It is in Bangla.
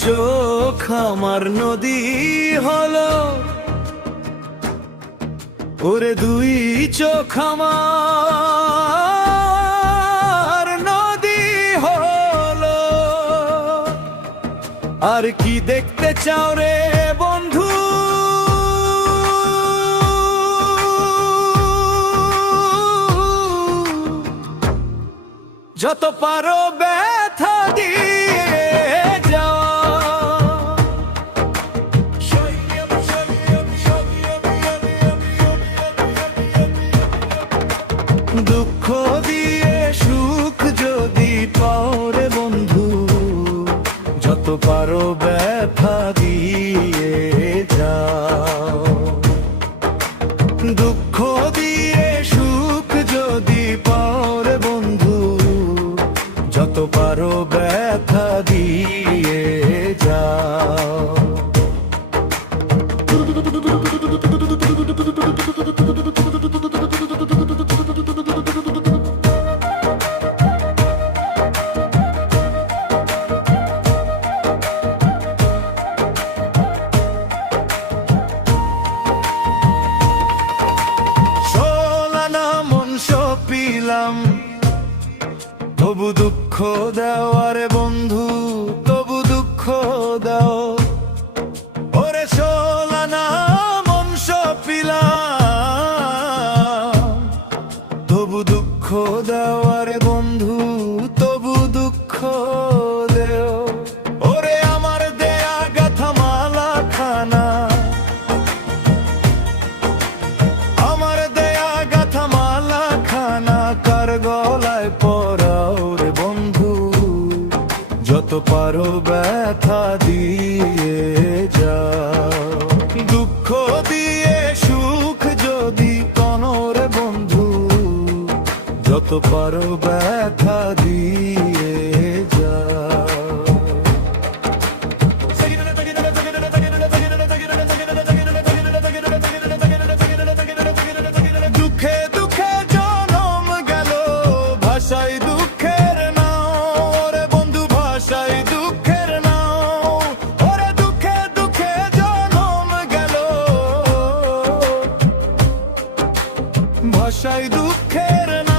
চোখ আমার নদী হলো, ওরে দুই চোখ আমার নদী হলো। আর কি দেখতে চাও রে বন্ধু, যত পারো ব্যথা দিয়ে যাও। দুঃখ দিয়ে সুখ যদি পাও রে বন্ধু, যত পারো ব্যথা দিয়ে যাও। দুঃখ দিয়ে সুখ যদি পাও রে বন্ধু, যত পারো ব্যথা দিয়ে যাও। তবু দুঃখ দাও আরে বন্ধু, তবু দুঃখ দাও। ওরে সোলানা মন সপিলাম, তবু দুঃখ দাও আরে বন্ধু, তবু দুঃখ দেও। ওরে আমার দেয়া গাথা মালা খানা, আমার দেয়া গাথা মালা খানা কার গলায় পরাও রে বন্ধু, যত পারো ব্যথা দিয়ে যাও। দুঃখ দিয়ে সুখ যদি কোনো রে বন্ধু, যত পারো ব্যথা দিয়ে যাও। দুঃখে দুঃখে জনম গেল, ভাষায় দুঃখের নাও রে বন্ধু, ভাষায় দুঃখের নাও। ওরে দুঃখে দুঃখে জনম গেল, ভাষায় দুঃখের নাও।